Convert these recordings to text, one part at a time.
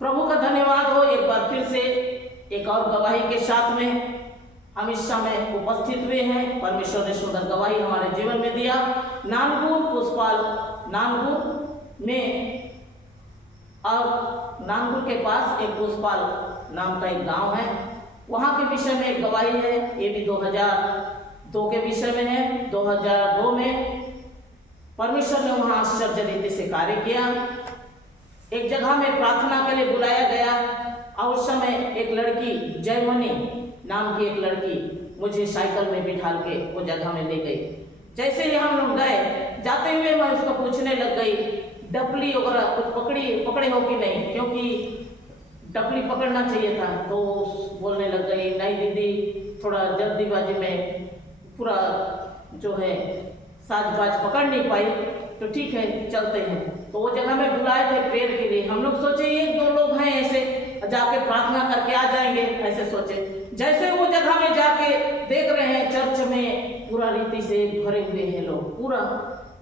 प्रभु का धन्यवाद हो एक बार फिर से एक और गवाही के साथ में हम इस समय उपस्थित हुए हैं। परमेश्वर ने सुंदर गवाही हमारे जीवन में दिया। नानगुर पुष्पाल नानगुर में और नानगुर के पास एक पुष्पाल नाम का एक गांव है, वहाँ के विषय में एक गवाही है। ये भी 2002 के विषय में है। 2002 में परमेश्वर ने वहाँ आश्चर्य रीति से कार्य किया। एक जगह में प्रार्थना के लिए बुलाया गया और उस समय एक लड़की जयमनी नाम की एक लड़की मुझे साइकिल में बिठा के वो जगह में ले गई। जैसे ही हम लोग गए, जाते हुए मैं उसको पूछने लग गई डपली वगैरह कुछ पकड़े हो कि नहीं, क्योंकि डपली पकड़ना चाहिए था। तो बोलने लग गई नहीं दीदी, थोड़ा जल्दीबाजी में पूरा जो है साज बाज पकड़ नहीं पाई, तो ठीक है चलते हैं। तो वो जगह में बुलाए थे प्रेयर के लिए। हम लोग सोचे एक दो लोग हैं ऐसे जाके प्रार्थना करके आ जाएंगे, ऐसे सोचे। जैसे वो जगह में जाके देख रहे हैं चर्च में पूरा रीति से भरे हुए हैं लोग पूरा,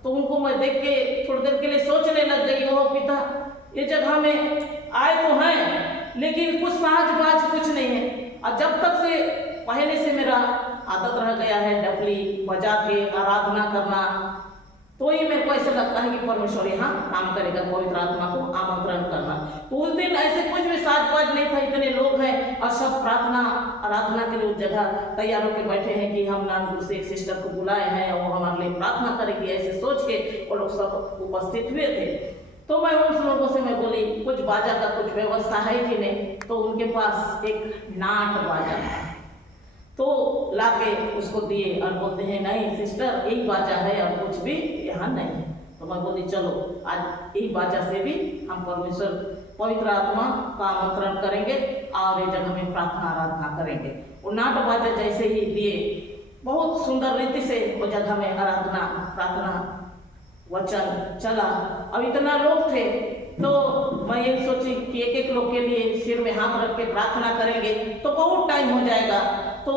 तो उनको मैं देख के थोड़ी देर के लिए सोचने लग गई, ओ पिता ये जगह में आए तो हैं लेकिन कुछ साज बाज कुछ नहीं है। और जब तक से पहले से मेरा आदत रह गया है डपली बजा के आराधना करना, तो ही मेरे को ऐसा लगता है कि परमेश्वर यहाँ काम करेगा, पवित्र आत्मा को आमंत्रण करना। तो उस दिन ऐसे कुछ भी साज बाज नहीं था, इतने लोग हैं और सब प्रार्थना आराधना के लिए उस जगह तैयार होकर बैठे हैं कि हम नानपुर से एक सिस्टर को बुलाए हैं और वो हमारे लिए प्रार्थना करेगी, ऐसे सोच के वो लोग सब उपस्थित हुए थे। तो मैं उन लोगों से मैं बोली कुछ बाजा का कुछ व्यवस्था है कि नहीं, तो उनके पास एक नाट बाजा था, तो लाके उसको दिए और बोलते हैं नहीं सिस्टर यही बाजा है और कुछ भी यहाँ नहीं है। तो मैं बोली चलो आज यही बाजा से भी हम परमेश्वर पवित्र आत्मा का आमंत्रण करेंगे और ये जगह में प्रार्थना आराधना करेंगे। वो नाट बाजा जैसे ही दिए, बहुत सुंदर रीति से वो जगह में आराधना प्रार्थना वचन चला। अब इतना लोग थे तो मैं ये सोची कि एक एक लोग के लिए सिर में हाथ रख के प्रार्थना करेंगे तो बहुत टाइम हो जाएगा। तो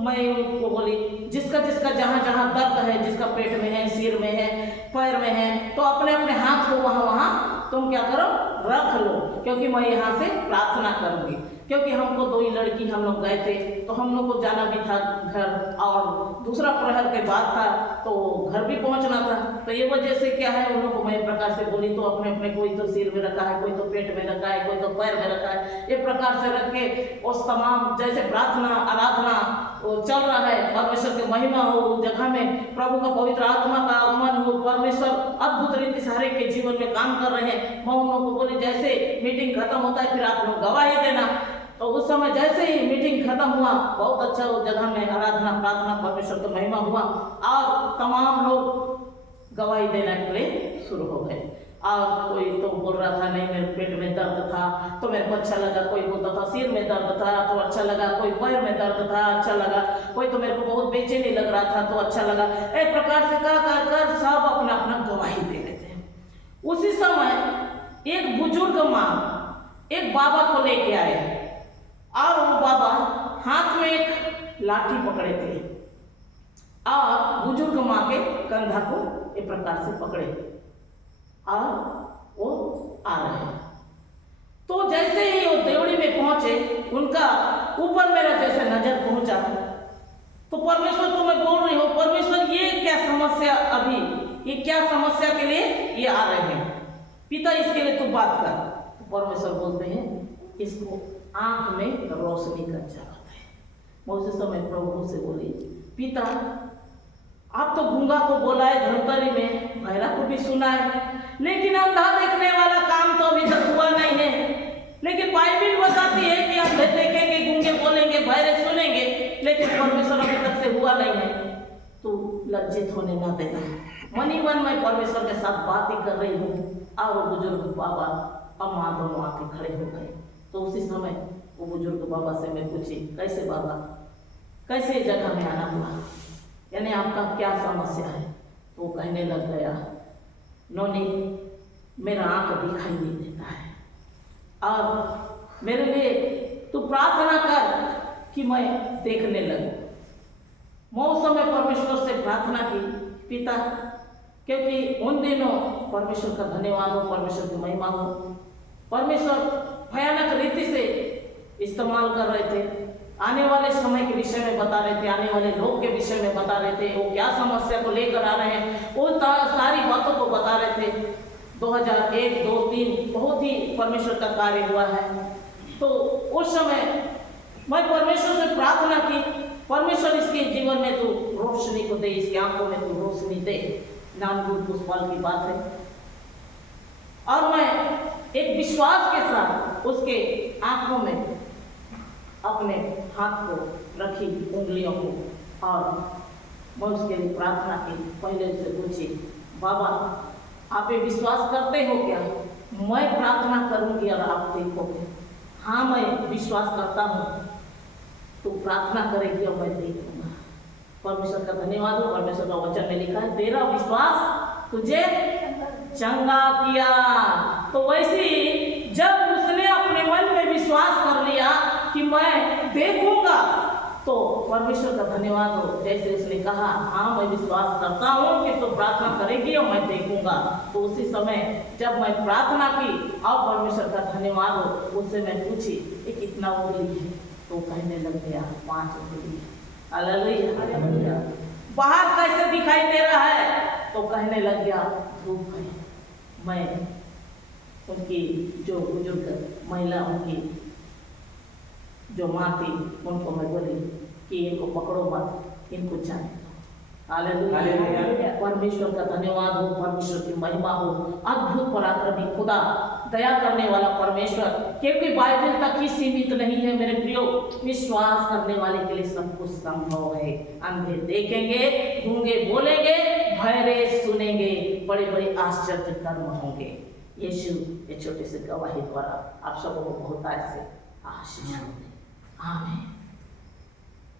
मैं उनको बोली जिसका जिसका जहाँ जहाँ दर्द है, जिसका पेट में है, सिर में है, पैर में है, तो अपने अपने हाथ को वहाँ वहाँ तुम क्या करो रख लो, क्योंकि मैं यहाँ से प्रार्थना करूँगी। क्योंकि हमको दो ही लड़की हम लोग गए थे तो हम लोग को जाना भी था घर और दूसरा प्रहर के बाद था तो घर भी पहुंचना था। तो ये वजह से क्या है उन लोगों को मैं प्रकार से बोली, तो अपने अपने कोई तो सिर में रखा है, कोई तो पेट में रखा है, कोई तो पैर में रखा है, ये प्रकार से रख के उस तमाम जैसे प्रार्थना आराधना वो चल रहा है, परमेश्वर की महिमा हो उस जगह में, प्रभु का पवित्र आत्मा का आगमन हो, परमेश्वर अद्भुत रीति से हर एक के जीवन में काम कर रहे हैं। मैं उन लोगों को बोली जैसे मीटिंग खत्म होता है फिर आप लोग गवाही देना। तो उस समय जैसे ही मीटिंग खत्म हुआ, बहुत अच्छा उस जगह में आराधना प्रार्थना परमेश्वर की महिमा हुआ और तमाम लोग गवाही देने के लिए शुरू हो गए। और कोई तो बोल रहा था नहीं मेरे पेट में दर्द था तो मेरे को अच्छा लगा, कोई बोलता था सिर में दर्द था तो अच्छा लगा, कोई पैर में दर्द था अच्छा लगा, कोई तो मेरे को बहुत बेचैनी लग रहा था तो अच्छा लगा। एक प्रकार से कर सब अपना अपना गवाही दे रहे थे। उसी समय एक बुजुर्ग माँ एक बाबा को लेके आए और वो बाबा हाथ में एक लाठी पकड़े थे और बुजुर्ग माँ के कंधा को एक प्रकार से पकड़े और वो आ रहे हैं। तो जैसे ही वो देवड़ी में पहुंचे उनका ऊपर मेरा जैसे नजर पहुंचा, तो परमेश्वर को मैं बोल रही हूँ परमेश्वर ये क्या समस्या, अभी ये क्या समस्या के लिए ये आ रहे हैं, पिता इसके लिए तू बात कर। तो परमेश्वर बोलते हैं इसको आंख में रोशनी का जरूरत है। मैं उसी समय प्रभु से बोली पिता आप तो गूंगा को बोला है धमतरी में, बहरा को भी सुना है, लेकिन अंधा देखने वाला काम तो अभी तक हुआ नहीं है। लेकिन बाइबिल बताती है कि हम देखेंगे, गूंगे बोलेंगे, बहरे सुनेंगे, लेकिन परमेश्वर अभी तक से हुआ नहीं है। तो लज्जित होने ना देना। मन ही मन मैं परमेश्वर के साथ बात ही कर रही हूँ और वो बुजुर्ग बाबा अम्मा दोनों आके खड़े हो गए। तो उसी समय वो बुजुर्ग बाबा से मैं पूछी कैसे बाबा कैसे जगह में आना हुआ, यानी आपका क्या समस्या है। तो वो कहने लग गया नोनी मेरा आंख दिखाई नहीं देता है और मेरे लिए तू प्रार्थना कर कि मैं देखने लगूं। मैं उस समय परमेश्वर से प्रार्थना की पिता, क्योंकि उन दिनों परमेश्वर का धन्यवाद हो, परमेश्वर की महिमा हो, परमेश्वर भयानक रीति से इस्तेमाल कर रहे थे। आने वाले समय के विषय में बता रहे थे, आने वाले लोग के विषय में बता रहे थे, वो क्या समस्या को लेकर आ रहे हैं, वो सारी बातों को बता रहे थे। 2001, 2, 3 बहुत ही परमेश्वर का कार्य हुआ है। तो उस समय मैं परमेश्वर से प्रार्थना की, परमेश्वर इसके जीवन में तू रोशनी को दे, इसकी आंखों में तू रोशनी दे। नानगुर पुष्पाल की बात है। और मैं एक विश्वास के साथ उसके आंखों में अपने हाथ को रखी, उंगलियों को, और मैं उसके लिए प्रार्थना की। पहले से पूछी, बाबा आप ये विश्वास करते हो क्या? मैं प्रार्थना करूंगी और आप देखोगे। हाँ मैं विश्वास करता हूँ, तू प्रार्थना करेगी और मैं देखूंगा। परमेश्वर का धन्यवाद हो। परमेश्वर का वचन में लिखा है, तेरा विश्वास तुझे चंगा किया। तो वैसे ही जब उसने अपने मन में विश्वास कर लिया कि मैं देखूंगा, तो परमेश्वर का धन्यवाद हो। जैसे उसने कहा, हाँ मैं विश्वास करता हूँ कि तो प्रार्थना करेगी और मैं देखूंगा। तो उसी समय जब मैं प्रार्थना की और परमेश्वर का धन्यवाद हो, उससे मैं पूछी ये कितना उंगली है? तो कहने लग गया 5 उंगली। हालेलुया। बाहर कैसे दिखाई दे रहा है? तो कहने लग गया धूप है। मैं उनकी जो बुजुर्ग महिला, उनकी जो माँ थी, उनको मैं बोली कि इनको पकड़ो मत, इनको जाने दो। हालेलुया। परमेश्वर का धन्यवाद हो, परमेश्वर की महिमा हो। अद्भुत पराक्रमी खुदा, दया करने वाला परमेश्वर, क्योंकि बाइबल तक ही सीमित नहीं है मेरे प्रियो। विश्वास करने वाले के लिए सब कुछ संभव है। अंधे देखेंगे, गूंगे बोलेंगे, बहरे सुनेंगे, बड़े बड़े आश्चर्य कर्म होंगे। यीशु ये छोटे से गवाही द्वारा आप सबको बहुत ऐसे आशीष होंगे। हाँ।